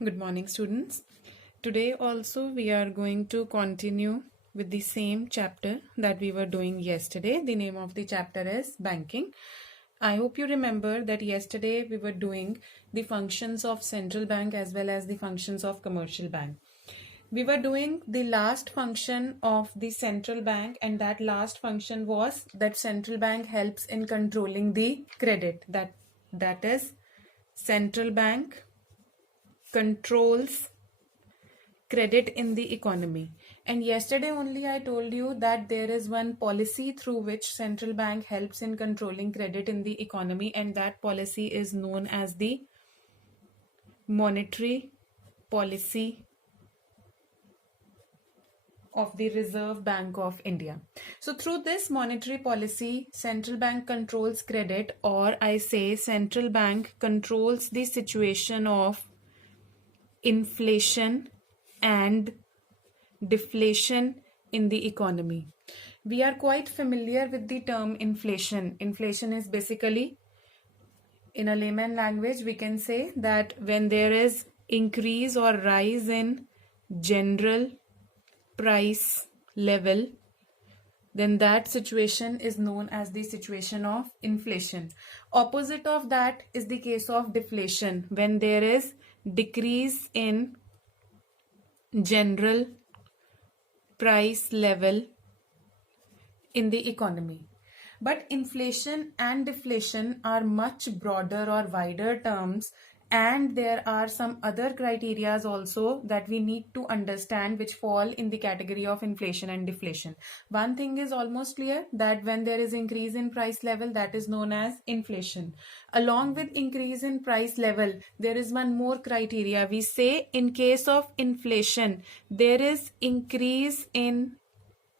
Good morning, students. Today also we are going to continue with the same chapter that we were doing yesterday. The name of the chapter is Banking. I hope you remember that yesterday we were doing the functions of central bank as well as the functions of commercial bank. We were doing the last function of the central bank, and that last function was that central bank helps in controlling the credit. That is, central bank controls credit in the economy. And yesterday only I told you that there is one policy through which central bank helps in controlling credit in the economy, and that policy is known as the monetary policy of the Reserve Bank of India. So through this monetary policy, central bank controls credit, or I say central bank controls the situation of inflation and deflation in the economy. We are quite familiar with the term inflation. Inflation is basically, in a layman language, we can say that when there is increase or rise in general price level, then that situation is known as the situation of inflation. Opposite of that is the case of deflation, when there is decrease in general price level in the economy. But inflation and deflation are much broader or wider terms, and there are some other criterias also that we need to understand which fall in the category of inflation and deflation. One thing is almost clear, that when there is increase in price level, that is known as inflation. Along with increase in price level, there is one more criteria. We say in case of inflation, there is increase in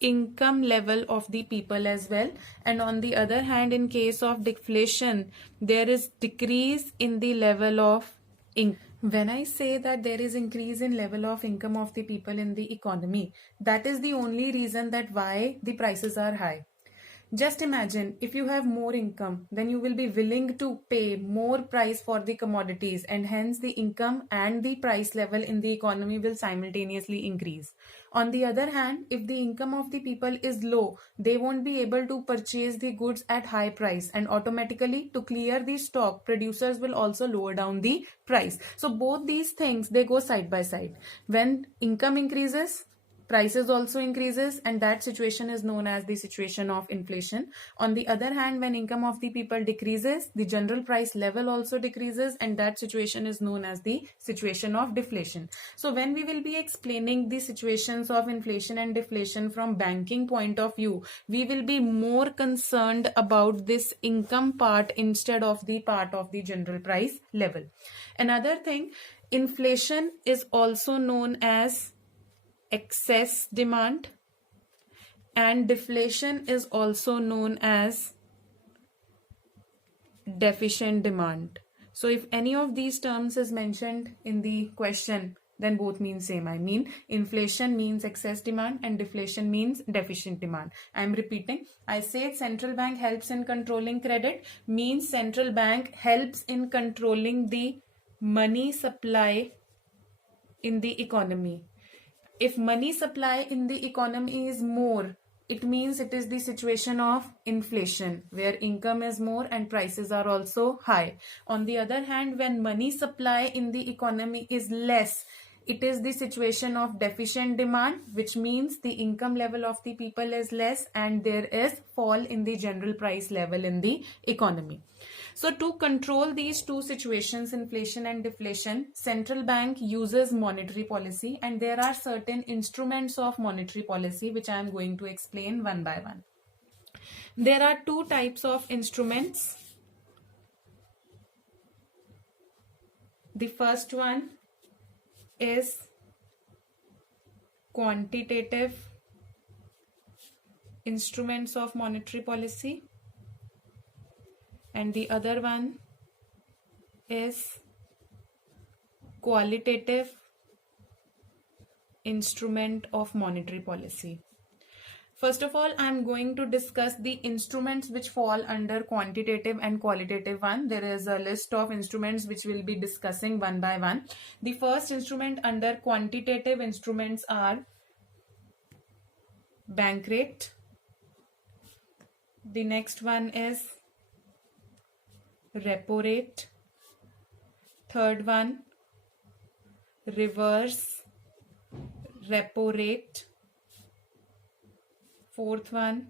income level of the people as well, and on the other hand, in case of deflation, there is decrease in the level of income. When I say that there is increase in level of income of the people in the economy, that is the only reason that why the prices are high. Just imagine, if you have more income, then you will be willing to pay more price for the commodities, and hence the income and the price level in the economy will simultaneously increase. On the other hand, if the income of the people is low, they won't be able to purchase the goods at high price, and automatically, to clear the stock, producers will also lower down the price. So both these things, they go side by side. When income increases, prices also increases, and that situation is known as the situation of inflation. On the other hand, when income of the people decreases, the general price level also decreases, and that situation is known as the situation of deflation. So when we will be explaining the situations of inflation and deflation from banking point of view, we will be more concerned about this income part instead of the part of the general price level. Another thing, inflation is also known as excess demand, and deflation is also known as deficient demand. So if any of these terms is mentioned in the question, then both mean same. I mean, inflation means excess demand and deflation means deficient demand. I am repeating. I say central bank helps in controlling credit means central bank helps in controlling the money supply in the economy. If money supply in the economy is more, it means it is the situation of inflation, where income is more and prices are also high. On the other hand, when money supply in the economy is less, it is the situation of deficient demand, which means the income level of the people is less and there is fall in the general price level in the economy. So to control these two situations, inflation and deflation, central bank uses monetary policy, and there are certain instruments of monetary policy which I am going to explain one by one. There are two types of instruments. The first one is quantitative instruments of monetary policy, and the other one is qualitative instrument of monetary policy. First of all, I'm going to discuss the instruments which fall under quantitative and qualitative one. There is a list of instruments which we'll be discussing one by one. The first instrument under quantitative instruments are bank rate. The next one is repo rate. Third one, reverse repo rate. Fourth one,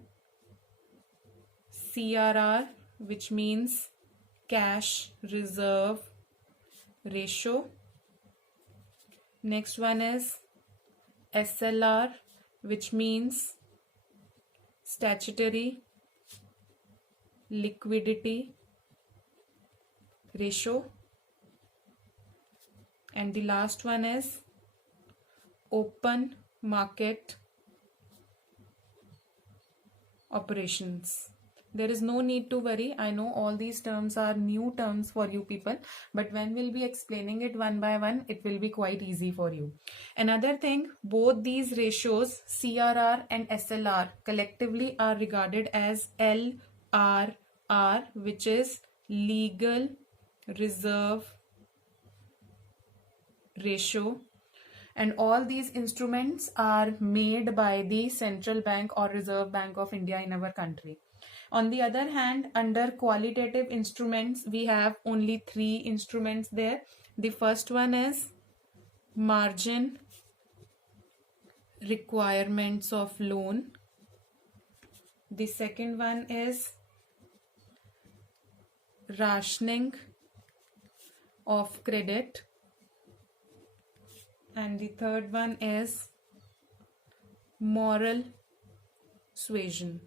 CRR, which means cash reserve ratio. Next one is SLR, which means statutory liquidity ratio. And the last one is open market operations. There is no need to worry. I know all these terms are new terms for you people, but when we'll be explaining it one by one, it will be quite easy for you. Another thing, both these ratios, CRR and SLR, collectively are regarded as LRR, which is legal reserve ratio. And all these instruments are made by the Central Bank or Reserve Bank of India in our country. On the other hand, under qualitative instruments, we have only 3 instruments there. The first one is margin requirements of loan. The second one is rationing of credit. And the third one is moral suasion.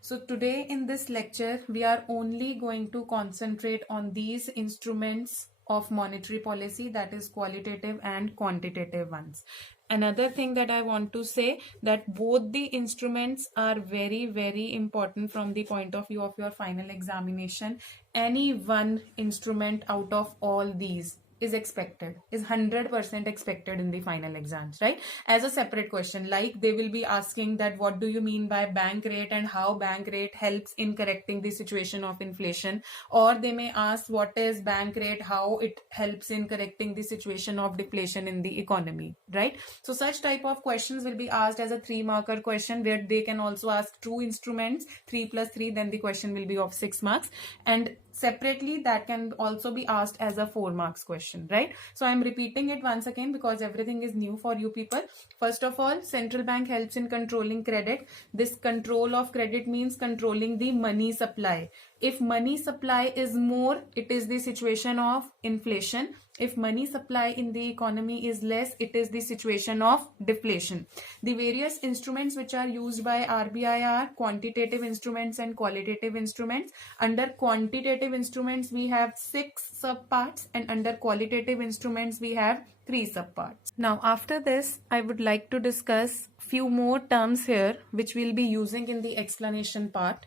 So today in this lecture, we are only going to concentrate on these instruments of monetary policy, that is qualitative and quantitative ones. Another thing that I want to say, that both the instruments are very, very important from the point of view of your final examination. Any one instrument out of all these is expected, is 100% expected in the final exams, right? As a separate question, like they will be asking that what do you mean by bank rate and how bank rate helps in correcting the situation of inflation, or they may ask what is bank rate, how it helps in correcting the situation of deflation in the economy, right? So such type of questions will be asked as a 3-marker question, where they can also ask 2 instruments, 3 plus 3, then the question will be of 6 marks, and separately that can also be asked as a 4 marks question, right? So I'm repeating it once again because everything is new for you people. First of all, central bank helps in controlling credit. This control of credit means controlling the money supply. If money supply is more, it is the situation of inflation. If money supply in the economy is less, it is the situation of deflation. The various instruments which are used by RBI are quantitative instruments and qualitative instruments. Under quantitative instruments, we have 6 subparts, and under qualitative instruments, we have 3 subparts. Now, after this, I would like to discuss few more terms here which we'll be using in the explanation part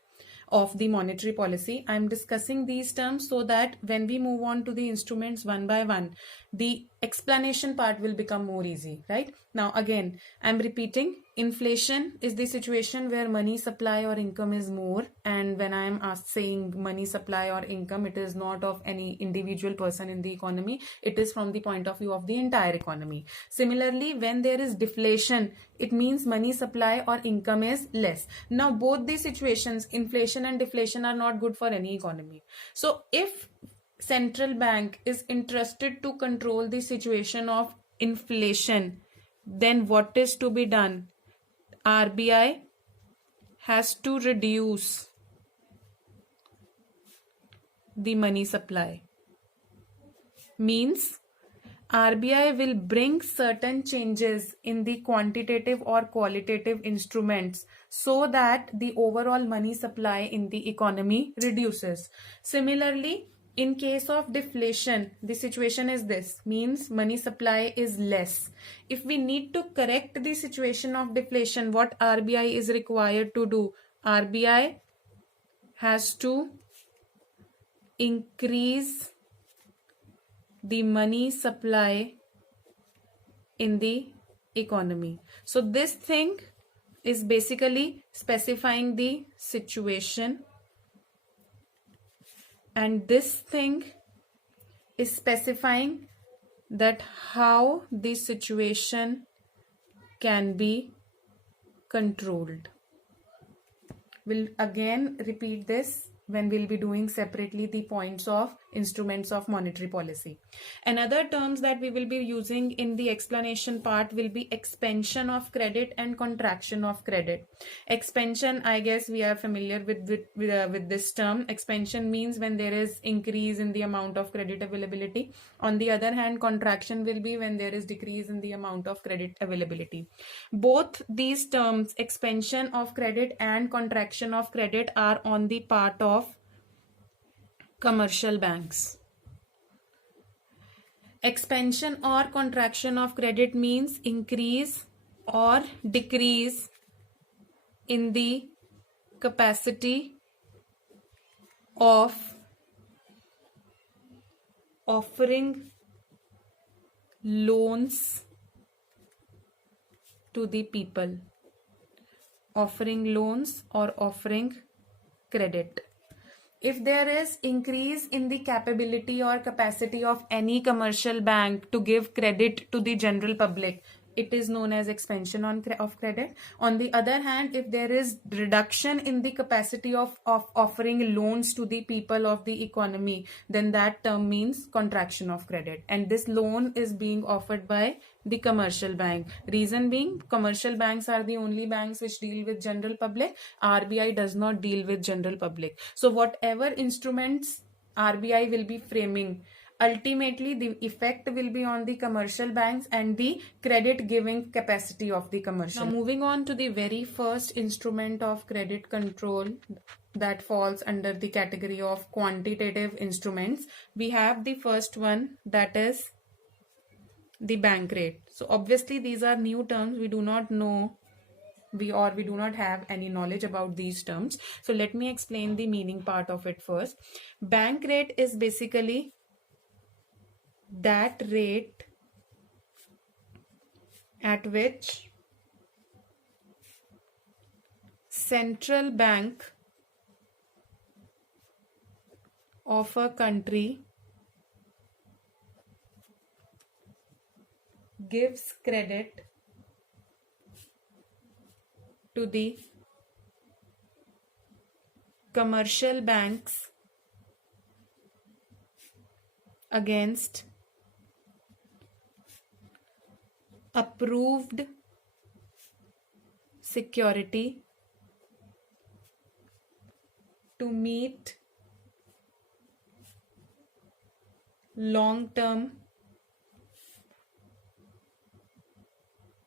of the monetary policy. I'm discussing these terms so that when we move on to the instruments one by one, the explanation part will become more easy, right? Now again, I'm repeating, inflation is the situation where money supply or income is more, and when I'm saying money supply or income, it is not of any individual person in the economy, it is from the point of view of the entire economy. Similarly, when there is deflation, it means money supply or income is less. Now both these situations, inflation and deflation, are not good for any economy. So if central bank is interested to control the situation of inflation, then what is to be done? RBI has to reduce the money supply. Means RBI will bring certain changes in the quantitative or qualitative instruments so that the overall money supply in the economy reduces. Similarly, in case of deflation, the situation is this, means money supply is less. If we need to correct the situation of deflation, what RBI is required to do? RBI has to increase the money supply in the economy. So this thing is basically specifying the situation, and this thing is specifying that how the situation can be controlled. We'll again repeat this when we'll be doing separately the points of instruments of monetary policy. Another terms that we will be using in the explanation part will be expansion of credit and contraction of credit. Expansion, I guess we are familiar with this term. Expansion means when there is increase in the amount of credit availability. On the other hand, contraction will be when there is decrease in the amount of credit availability. Both these terms, expansion of credit and contraction of credit, are on the part of commercial banks. Expansion or contraction of credit means increase or decrease in the capacity of offering loans to the people. Offering loans or offering credit. If there is increase in the capability or capacity of any commercial bank to give credit to the general public, it is known as expansion of credit. On the other hand, if there is reduction in the capacity of offering loans to the people of the economy, then that term means contraction of credit. And this loan is being offered by the commercial bank. Reason being, commercial banks are the only banks which deal with general public. RBI does not deal with general public. So whatever instruments RBI will be framing, ultimately the effect will be on the commercial banks and the credit giving capacity of the commercial. Now moving on to the very first instrument of credit control that falls under the category of quantitative instruments, we have the first one, that is the bank rate. So obviously these are new terms. We do not know, we do not have any knowledge about these terms. So let me explain the meaning part of it first. Bank rate is basically that rate at which central bank of a country gives credit to the commercial banks against approved security to meet long-term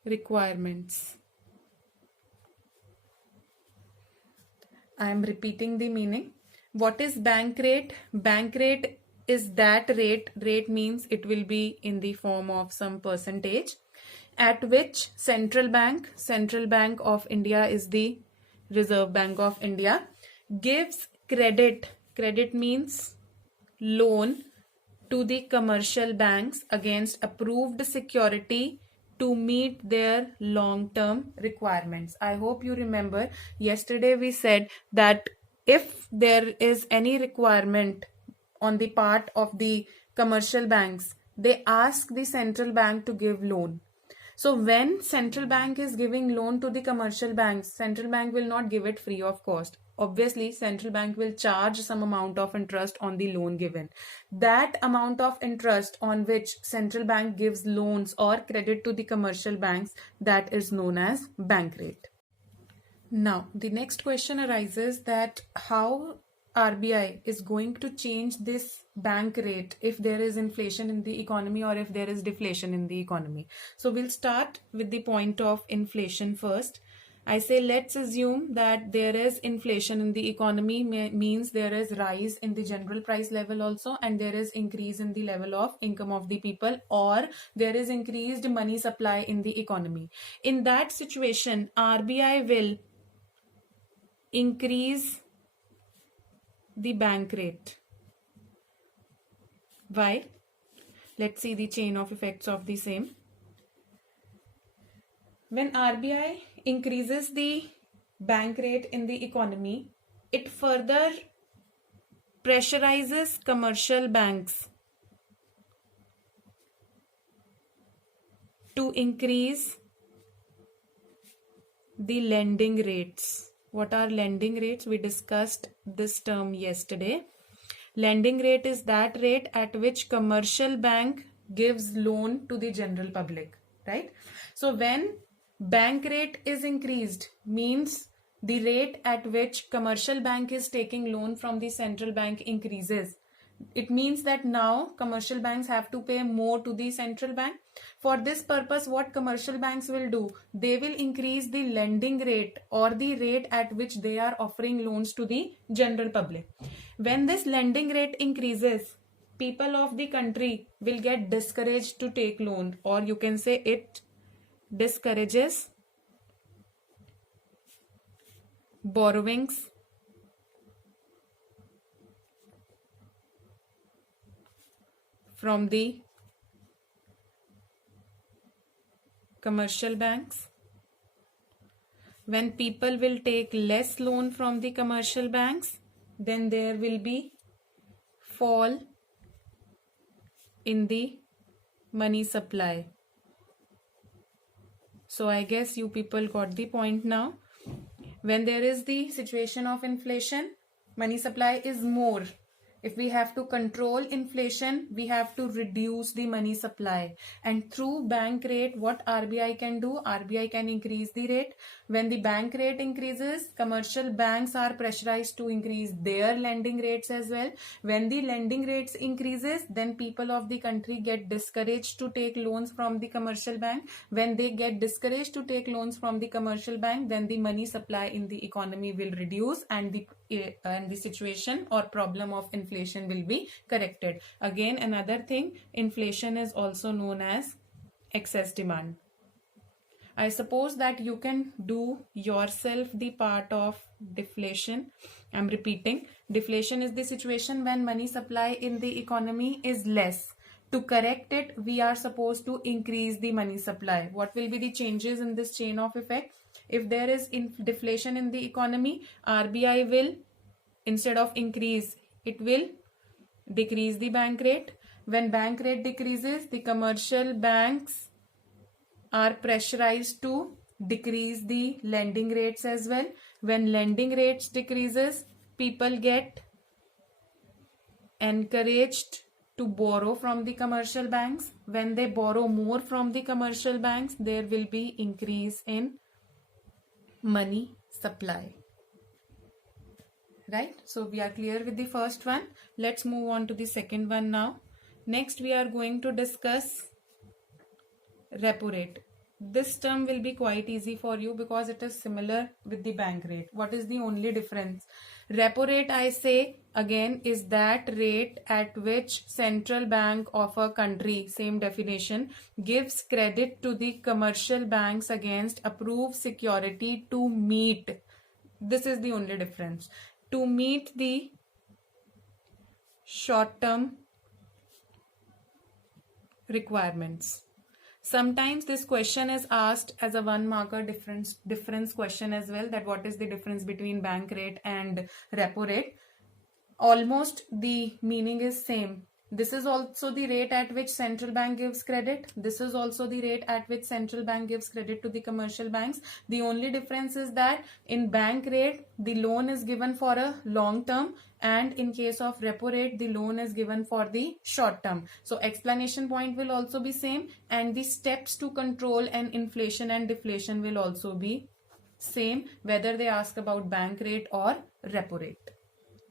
requirements. I am repeating the meaning. What is bank rate? Bank rate is that rate. Rate means it will be in the form of some percentage at which central bank of India is the Reserve Bank of India, gives credit. Credit means loan to the commercial banks against approved security to meet their long-term requirements. I hope you remember yesterday we said that if there is any requirement on the part of the commercial banks, they ask the central bank to give loan. So when central bank is giving loan to the commercial banks, central bank will not give it free of cost. Obviously, central bank will charge some amount of interest on the loan given. That amount of interest on which central bank gives loans or credit to the commercial banks, that is known as bank rate. Now, the next question arises that how RBI is going to change this bank rate if there is inflation in the economy or if there is deflation in the economy. So we'll start with the point of inflation first. I say let's assume that there is inflation in the economy, means there is rise in the general price level also, and there is increase in the level of income of the people, or there is increased money supply in the economy. In that situation, RBI will increase the bank rate. Why? Let's see the chain of effects of the same. When RBI increases the bank rate in the economy, it further pressurizes commercial banks to increase the lending rates. What are lending rates? We discussed this term yesterday. Lending rate is that rate at which commercial bank gives loan to the general public, right? So when bank rate is increased, means the rate at which commercial bank is taking loan from the central bank increases. It means that now commercial banks have to pay more to the central bank. For this purpose, what commercial banks will do? They will increase the lending rate or the rate at which they are offering loans to the general public. When this lending rate increases, people of the country will get discouraged to take loan, or you can say it discourages borrowings from the commercial banks. When people will take less loan from the commercial banks, then there will be fall in the money supply. So I guess you people got the point now. When there is the situation of inflation, money supply is more. If we have to control inflation, we have to reduce the money supply. And through bank rate, what RBI can do? RBI can increase the rate. When the bank rate increases, commercial banks are pressurized to increase their lending rates as well. When the lending rates increases, then people of the country get discouraged to take loans from the commercial bank. When they get discouraged to take loans from the commercial bank, then the money supply in the economy will reduce, and the situation or problem of inflation will be corrected. Again, another thing, inflation is also known as excess demand. I suppose that you can do yourself the part of deflation. I'm repeating, deflation is the situation when money supply in the economy is less. To correct it, we are supposed to increase the money supply. What will be the changes in this chain of effect? If there is deflation in the economy, RBI will, instead of increase, it will decrease the bank rate. When bank rate decreases, the commercial banks are pressurized to decrease the lending rates as well. When lending rates decreases, people get encouraged to borrow from the commercial banks. When they borrow more from the commercial banks, there will be increase in money supply. Right? So we are clear with the first one. Let's move on to the second one now. Next, we are going to discuss repo rate. This term will be quite easy for you because it is similar with the bank rate. What is the only difference? Repo rate, I say again, is that rate at which central bank of a country, same definition, gives credit to the commercial banks against approved security to meet. This is the only difference. To meet the short-term requirements. Sometimes this question is asked as a one marker difference question as well, that what is the difference between bank rate and repo rate. Almost the meaning is same. This is also the rate at which central bank gives credit. This is also the rate at which central bank gives credit to the commercial banks. The only difference is that in bank rate, the loan is given for a long term, and in case of repo rate, the loan is given for the short term. So explanation point will also be same, and the steps to control and inflation and deflation will also be same, whether they ask about bank rate or repo rate.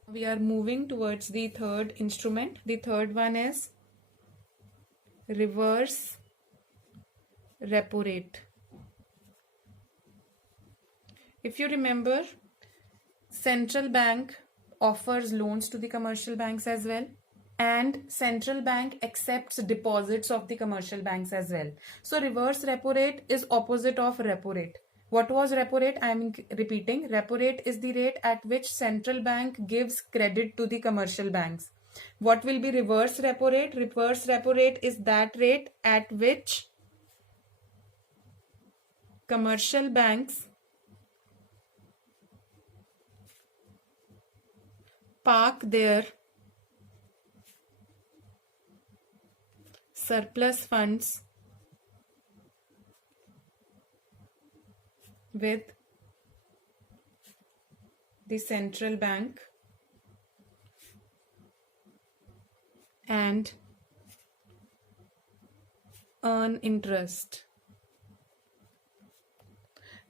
We are moving towards the third instrument. The third one is reverse repo rate. If you remember, central bank offers loans to the commercial banks as well, and central bank accepts deposits of the commercial banks as well. So reverse repo rate is opposite of repo rate. What was repo rate? I am repeating. Repo rate is the rate at which central bank gives credit to the commercial banks. What will be reverse repo rate? Reverse repo rate is that rate at which commercial banks park their surplus funds with the central bank and earn interest.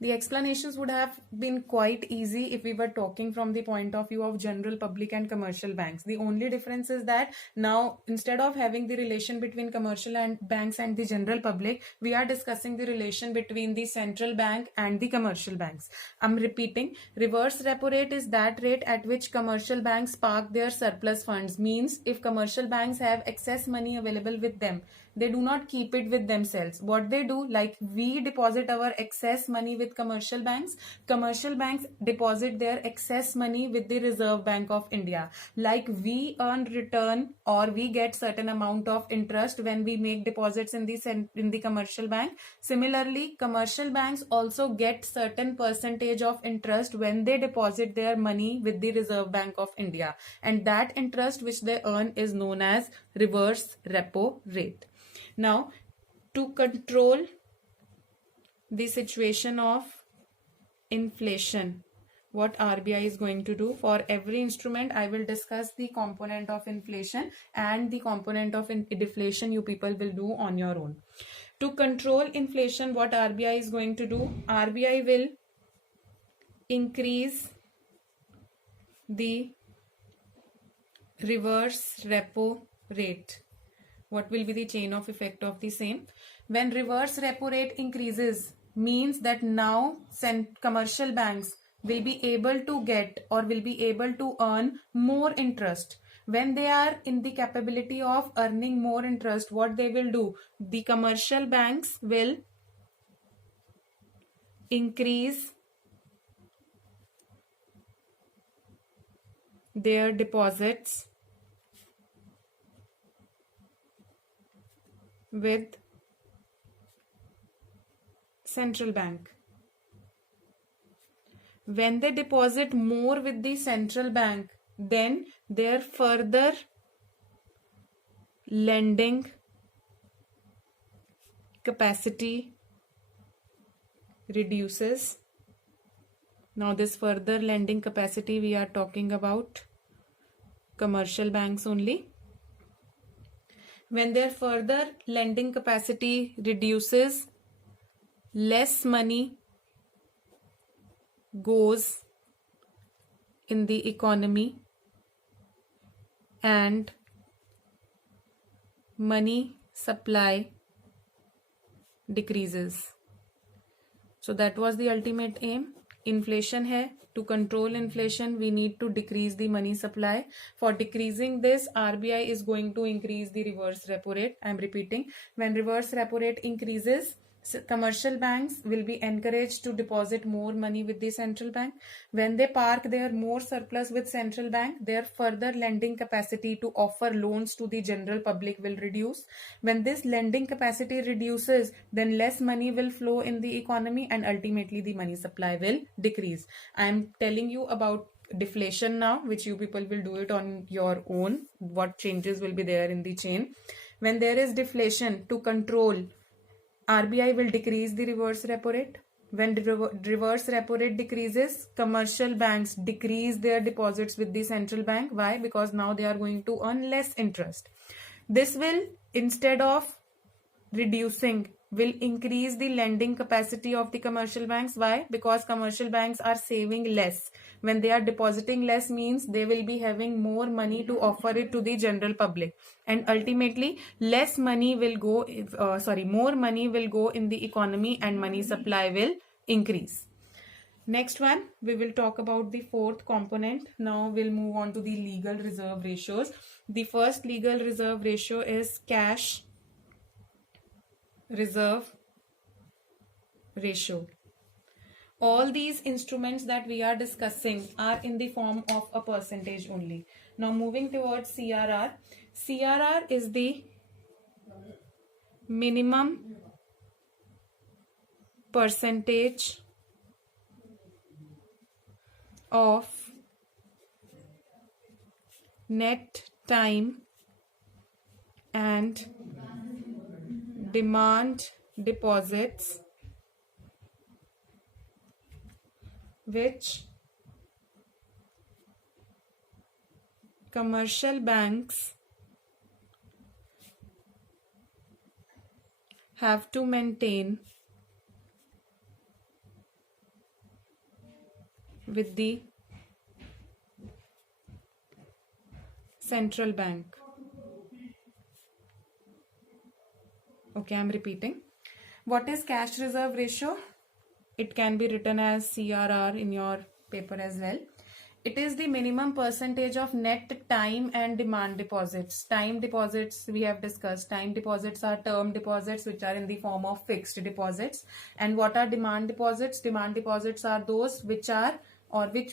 The explanations would have been quite easy if we were talking from the point of view of general public and commercial banks. The only difference is that now, instead of having the relation between commercial and banks and the general public, we are discussing the relation between the central bank and the commercial banks. I'm repeating, reverse repo rate is that rate at which commercial banks park their surplus funds. Means if commercial banks have excess money available with them, they do not keep it with themselves. What they do, like we deposit our excess money with commercial banks deposit their excess money with the Reserve Bank of India. Like we earn return or we get certain amount of interest when we make deposits in the commercial bank. Similarly, commercial banks also get certain percentage of interest when they deposit their money with the Reserve Bank of India, and that interest which they earn is known as reverse repo rate. Now, to control the situation of inflation, what RBI is going to do, for every instrument I will discuss the component of inflation and the component of deflation you people will do on your own. To control inflation, what RBI is going to do, RBI will increase the reverse repo rate. What will be the chain of effect of the same? When reverse repo rate increases, means that now commercial banks will be able to get or will be able to earn more interest. When they are in the capability of earning more interest, what they will do? The commercial banks will increase their deposits with central bank. When they deposit more with the central bank, then their further lending capacity reduces. Now this further lending capacity, we are talking about commercial banks only. When their further lending capacity reduces, less money goes in the economy and money supply decreases. So that was the ultimate aim. Inflation hai. To control inflation, we need to decrease the money supply. For decreasing this, RBI is going to increase the reverse repo rate. I am repeating, when reverse repo rate increases, commercial banks will be encouraged to deposit more money with the central bank. When they park their more surplus with central bank, their further lending capacity to offer loans to the general public will reduce. When this lending capacity reduces, then less money will flow in the economy and ultimately the money supply will decrease. I am telling you about deflation now, which you people will do it on your own. What changes will be there in the chain? When there is deflation, to control, RBI will decrease the reverse repo rate. When reverse repo rate decreases, commercial banks decrease their deposits with the central bank. Why? Because now they are going to earn less interest. This will, instead of reducing, will increase the lending capacity of the commercial banks. Why? Because commercial banks are saving less. When they are depositing less, means they will be having more money to offer it to the general public, and ultimately less money will go more money will go in the economy and money supply will increase. Next one, we will talk about the fourth component. Now we'll move on to the legal reserve ratios. The first legal reserve ratio is cash reserve ratio. All these instruments that we are discussing are in the form of a percentage only. Now moving towards CRR. CRR is the minimum percentage of net time and demand deposits which commercial banks have to maintain with the central bank. Okay, I'm repeating. What is cash reserve ratio? It can be written as CRR in your paper as well. It is the minimum percentage of net time and demand deposits. Time deposits we have discussed. Time deposits are term deposits which are in the form of fixed deposits. And what are demand deposits? Demand deposits are those which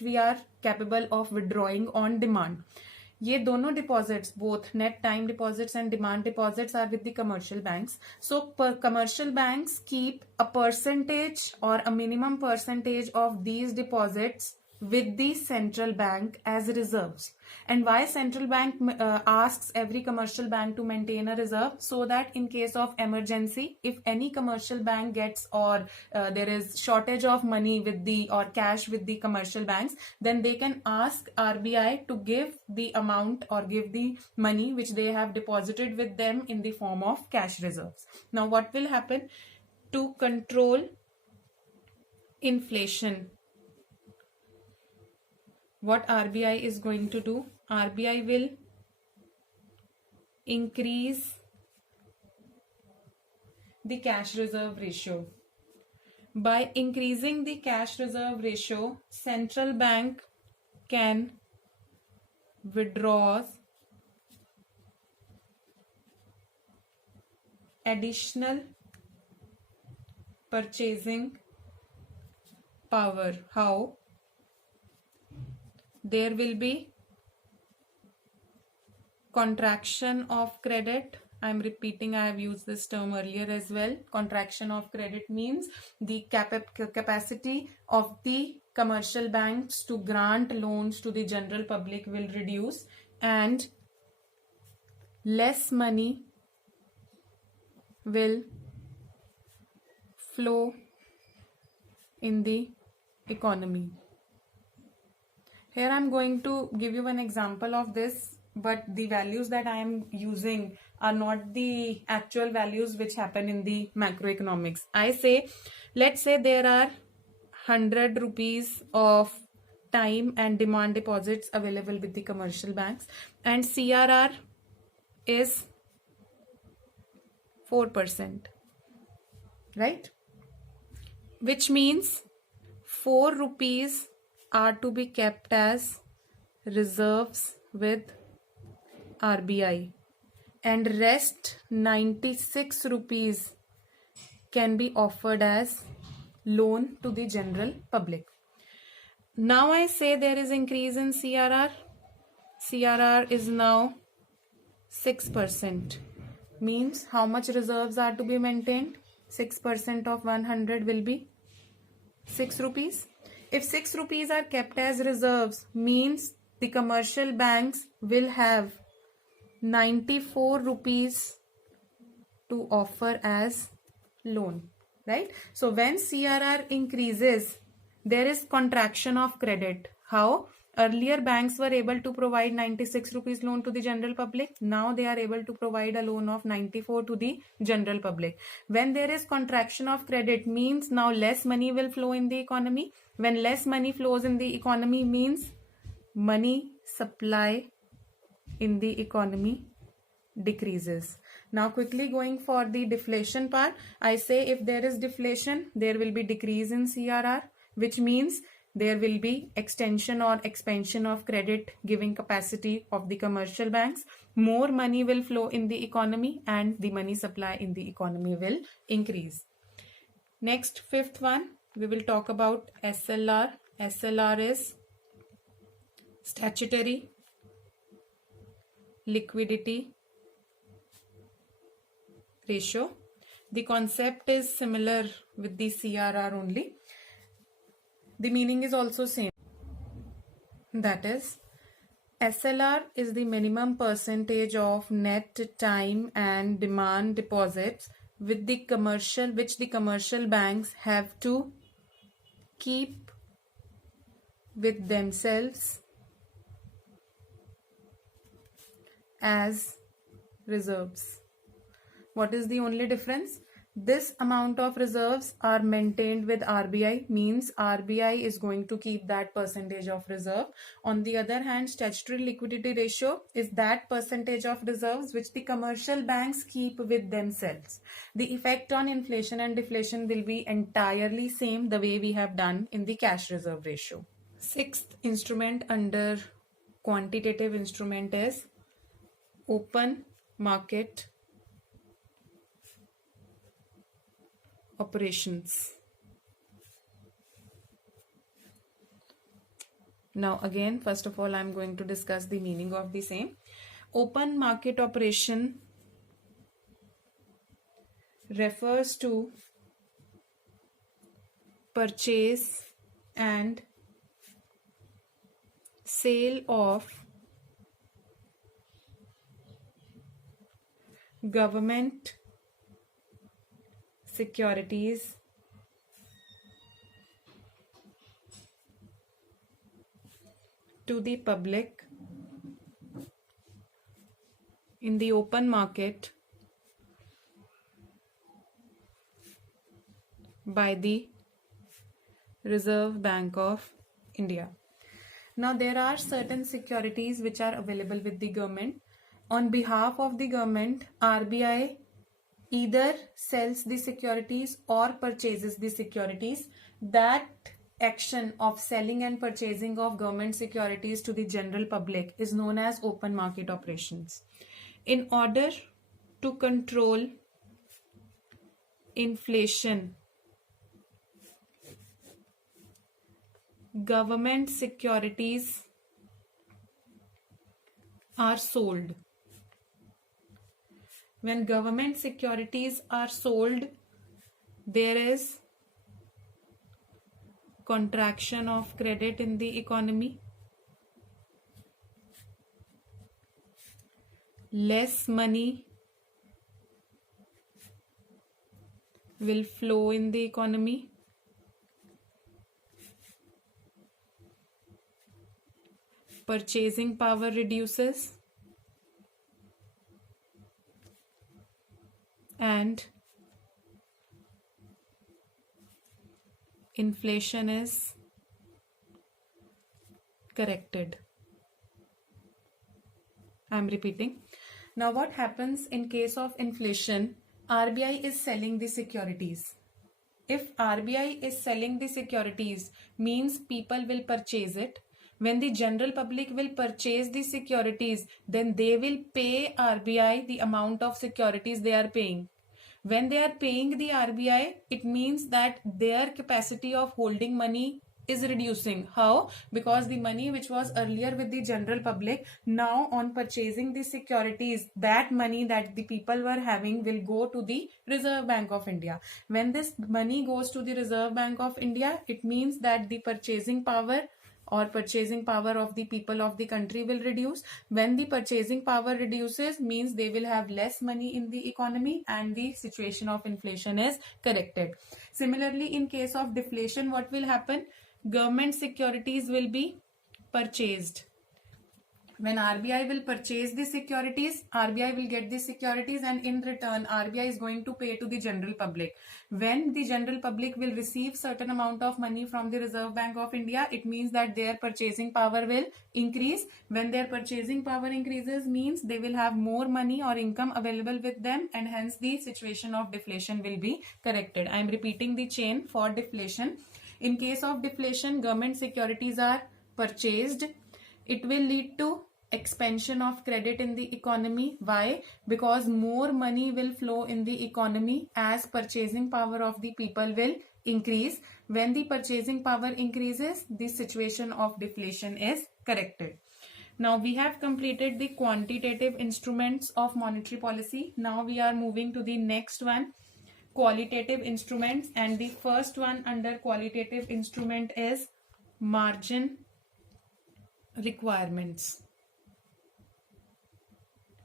we are capable of withdrawing on demand. ये दोनों deposits, both net time deposits and demand deposits, are with the commercial banks. So commercial banks keep a percentage or a minimum percentage of these deposits with the central bank as reserves. And why central bank asks every commercial bank to maintain a reserve? So that in case of emergency, if any commercial bank gets or there is shortage of money with the or cash with the commercial banks, then they can ask RBI to give the amount or give the money which they have deposited with them in the form of cash reserves. Now what will happen? To control inflation, what RBI is going to do? RBI will increase the cash reserve ratio. By increasing the cash reserve ratio, central bank can withdraw additional purchasing power. How? There will be contraction of credit. I'm repeating, I have used this term earlier as well. Contraction of credit means the capacity of the commercial banks to grant loans to the general public will reduce and less money will flow in the economy. Here I'm going to give you an example of this, but the values that I am using are not the actual values which happen in the macroeconomics. Let's say there are 100 rupees of time and demand deposits available with the commercial banks and CRR is 4%, right? Which means 4 rupees are to be kept as reserves with RBI and rest 96 rupees can be offered as loan to the general public. Now I say there is increase in CRR. CRR is now 6%. Means how much reserves are to be maintained? 6% of 100 will be 6 rupees. If 6 rupees are kept as reserves, means the commercial banks will have 94 rupees to offer as loan, right? So when CRR increases, there is contraction of credit. How? Earlier banks were able to provide 96 rupees loan to the general public. Now they are able to provide a loan of 94 to the general public. When there is contraction of credit, means now less money will flow in the economy. When less money flows in the economy, means money supply in the economy decreases. Now quickly going for the deflation part, I say if there is deflation, there will be decrease in CRR, which means there will be extension or expansion of credit giving capacity of the commercial banks. More money will flow in the economy and the money supply in the economy will increase. Next, fifth one, we will talk about SLR. SLR is statutory liquidity ratio. The concept is similar with the CRR only. The meaning is also same. That is, SLR is the minimum percentage of net time and demand deposits which the commercial banks have to keep with themselves as reserves. What is the only difference? This amount of reserves are maintained with RBI, means RBI is going to keep that percentage of reserve. On the other hand, statutory liquidity ratio is that percentage of reserves which the commercial banks keep with themselves. The effect on inflation and deflation will be entirely same the way we have done in the cash reserve ratio. Sixth instrument under quantitative instrument is open market operations. Now again, first of all, I am going to discuss the meaning of the same. Open market operation refers to purchase and sale of government securities to the public in the open market by the Reserve Bank of India. Now there are certain securities which are available with the government. On behalf of the government, RBI either sells the securities or purchases the securities. That action of selling and purchasing of government securities to the general public is known as open market operations. In order to control inflation, government securities are sold. When government securities are sold, there is contraction of credit in the economy. Less money will flow in the economy. Purchasing power reduces. And inflation is corrected. I am repeating. Now what happens in case of inflation? RBI is selling the securities. If RBI is selling the securities, means people will purchase it. When the general public will purchase the securities, then they will pay RBI the amount of securities they are paying. When they are paying the RBI, it means that their capacity of holding money is reducing. How? Because the money which was earlier with the general public, now on purchasing the securities, that money that the people were having will go to the Reserve Bank of India. When this money goes to the Reserve Bank of India, it means that the purchasing power of the people of the country will reduce. When the purchasing power reduces, means they will have less money in the economy and the situation of inflation is corrected. Similarly, in case of deflation, what will happen? Government securities will be purchased. When RBI will purchase the securities, RBI will get the securities, and in return RBI is going to pay to the general public. When the general public will receive certain amount of money from the Reserve Bank of India, it means that their purchasing power will increase. When their purchasing power increases, means they will have more money or income available with them, and hence the situation of deflation will be corrected. I am repeating the chain for deflation. In case of deflation, government securities are purchased. It will lead to expansion of credit in the economy. Why? Because more money will flow in the economy as purchasing power of the people will increase. When the purchasing power increases, the situation of deflation is corrected. Now we have completed the quantitative instruments of monetary policy. Now we are moving to the next one, qualitative instruments, and the first one under qualitative instrument is margin requirements.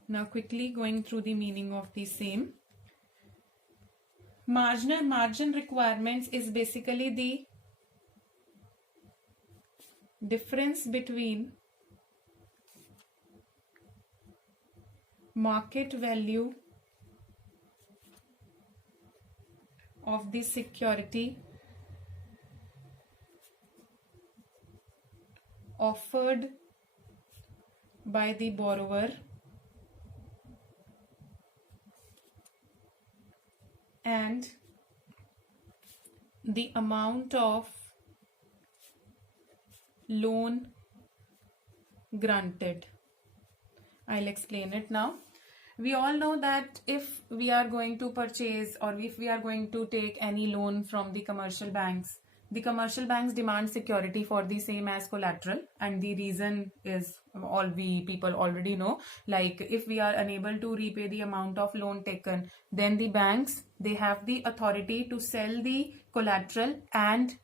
Now quickly going through the meaning of the same. Margin requirements is basically the difference between market value of the security offered by the borrower and the amount of loan granted. I'll explain it now. We all know that if we are going to purchase or if we are going to take any loan from the commercial banks demand security for the same as collateral, and the reason is all we people already know. Like if we are unable to repay the amount of loan taken, then the banks, they have the authority to sell the collateral and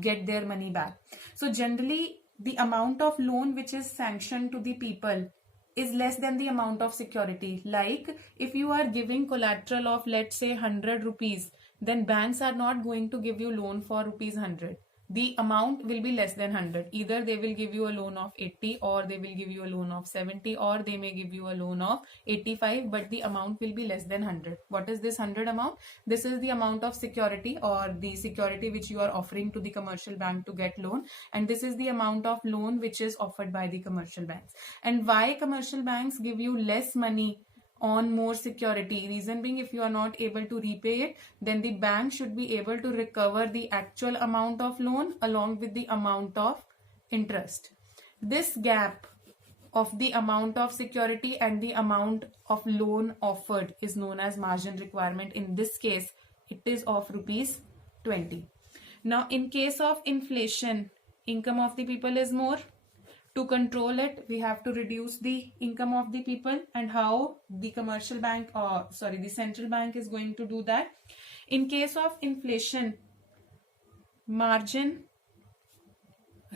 get their money back. So generally the amount of loan which is sanctioned to the people is less than the amount of security. Like if you are giving collateral of, let's say, 100 rupees, then banks are not going to give you loan for rupees 100. The amount will be less than 100. Either they will give you a loan of 80, or they will give you a loan of 70, or they may give you a loan of 85, but the amount will be less than 100. What is this 100 amount? This is the amount of security, or the security which you are offering to the commercial bank to get loan, and this is the amount of loan which is offered by the commercial banks. And why commercial banks give you less money on more security? Reason being, if you are not able to repay it, then the bank should be able to recover the actual amount of loan along with the amount of interest. This gap of the amount of security and the amount of loan offered is known as margin requirement. In this case, it is of rupees 20. Now in case of inflation, income of the people is more. To control it, we have to reduce the income of the people. And how the commercial bank, the central bank is going to do that? In case of inflation, margin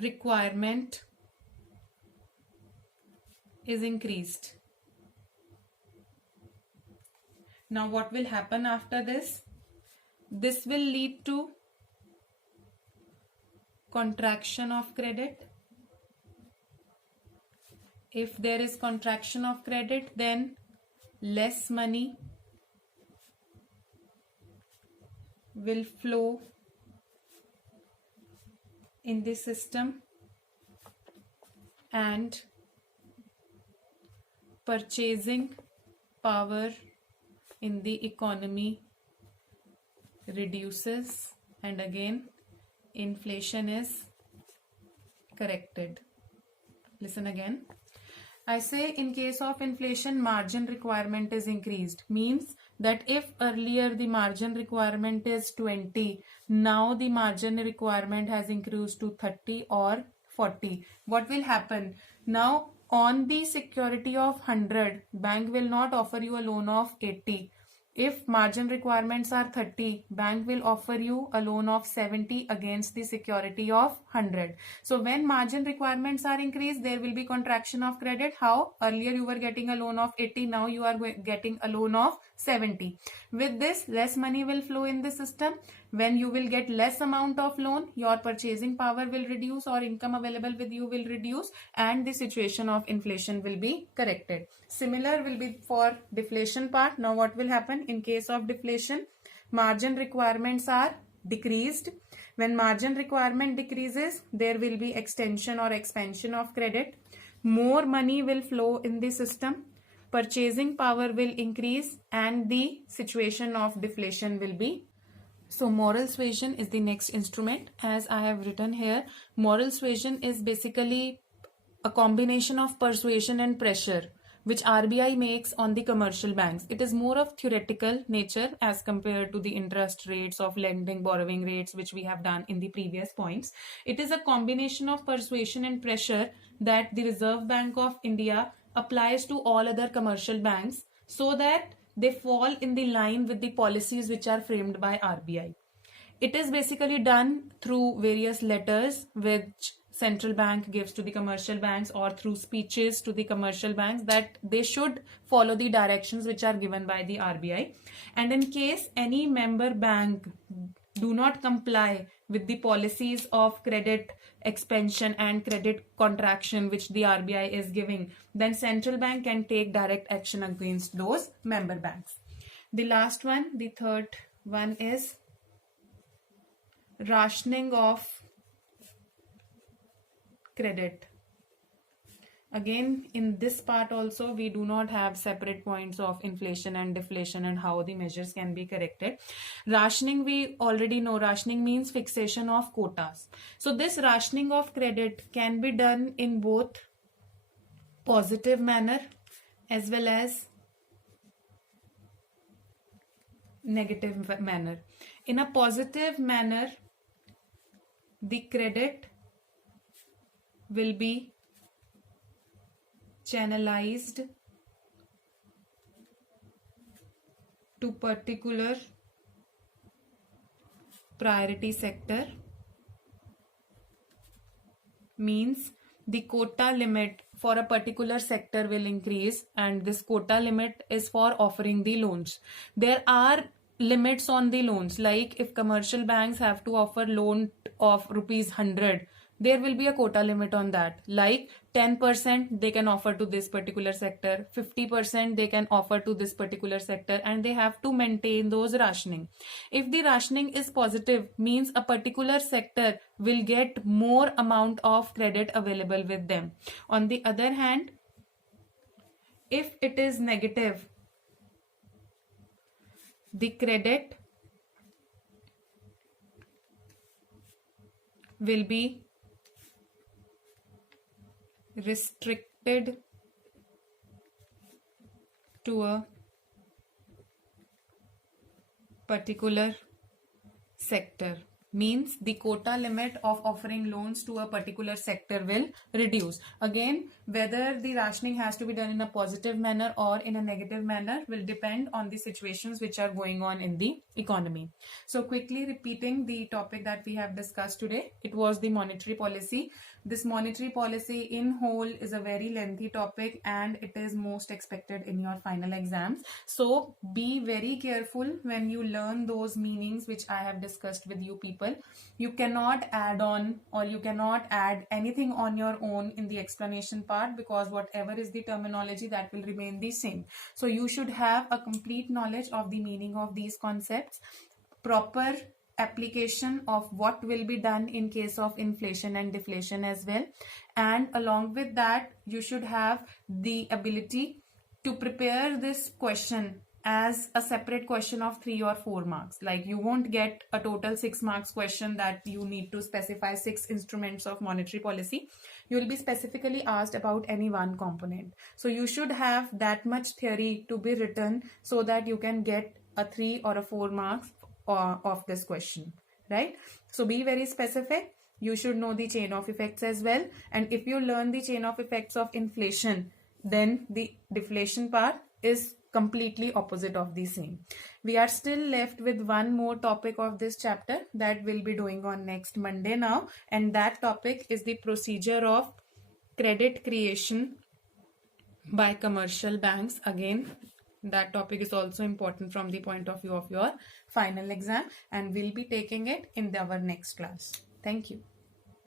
requirement is increased. Now what will happen after this? This will lead to contraction of credit. If there is contraction of credit, then less money will flow in the system and purchasing power in the economy reduces, and again inflation is corrected. Listen again. I say in case of inflation, margin requirement is increased. Means that if earlier the margin requirement is 20, now the margin requirement has increased to 30 or 40. What will happen? Now on the security of 100, bank will not offer you a loan of 80. If margin requirements are 30, bank will offer you a loan of 70 against the security of 100. So when margin requirements are increased, there will be contraction of credit. How? Earlier you were getting a loan of 80, now you are getting a loan of 70. With this, less money will flow in the system. When you will get less amount of loan, your purchasing power will reduce, or income available with you will reduce, and the situation of inflation will be corrected. Similar will be for deflation part. Now what will happen in case of deflation? Margin requirements are decreased. When margin requirement decreases, there will be extension or expansion of credit. More money will flow in the system. Purchasing power will increase, and the situation of deflation will be. So moral suasion is the next instrument. As I have written here, moral suasion is basically a combination of persuasion and pressure which RBI makes on the commercial banks. It is more of theoretical nature as compared to the interest rates of lending, borrowing rates, which we have done in the previous points. It is a combination of persuasion and pressure that the Reserve Bank of India applies to all other commercial banks, so that they fall in the line with the policies which are framed by RBI. It is basically done through various letters which central bank gives to the commercial banks, or through speeches to the commercial banks, that they should follow the directions which are given by the RBI. And in case any member bank do not comply with the policies of credit expansion and credit contraction which the RBI is giving, then central bank can take direct action against those member banks. The last one, the third one, is rationing of credit. Again, in this part also, we do not have separate points of inflation and deflation and how the measures can be corrected. Rationing, we already know, rationing means fixation of quotas. So this rationing of credit can be done in both positive manner as well as negative manner. In a positive manner, the credit will be channelized to particular priority sector, means the quota limit for a particular sector will increase, and this quota limit is for offering the loans. There are limits on the loans, like if commercial banks have to offer loan of ₹100, there will be a quota limit on that, like 10% they can offer to this particular sector, 50% they can offer to this particular sector, and they have to maintain those rationing. If the rationing is positive, means a particular sector will get more amount of credit available with them. On the other hand, if it is negative, the credit will be restricted to a particular sector, means the quota limit of offering loans to a particular sector will reduce. Again, whether the rationing has to be done in a positive manner or in a negative manner will depend on the situations which are going on in the economy. So quickly repeating the topic that we have discussed today, it was the monetary policy. This monetary policy in whole is a very lengthy topic and it is most expected in your final exams. So be very careful when you learn those meanings which I have discussed with you people. You cannot add on or you cannot add anything on your own in the explanation part, because whatever is the terminology, that will remain the same. So you should have a complete knowledge of the meaning of these concepts, proper application of what will be done in case of inflation and deflation as well, and along with that you should have the ability to prepare this question as a separate question of 3 or 4 marks. Like you won't get a total 6 marks question that you need to specify 6 instruments of monetary policy. You will be specifically asked about any one component. So you should have that much theory to be written so that you can get a 3 or a 4 marks of this question, right? So be very specific. You should know the chain of effects as well, and if you learn the chain of effects of inflation, then the deflation part is completely opposite of the same. We are still left with one more topic of this chapter that we'll be doing on next Monday now, and that topic is the procedure of credit creation by commercial banks. Again, that topic is also important from the point of view of your final exam, and we'll be taking it in our next class. Thank you.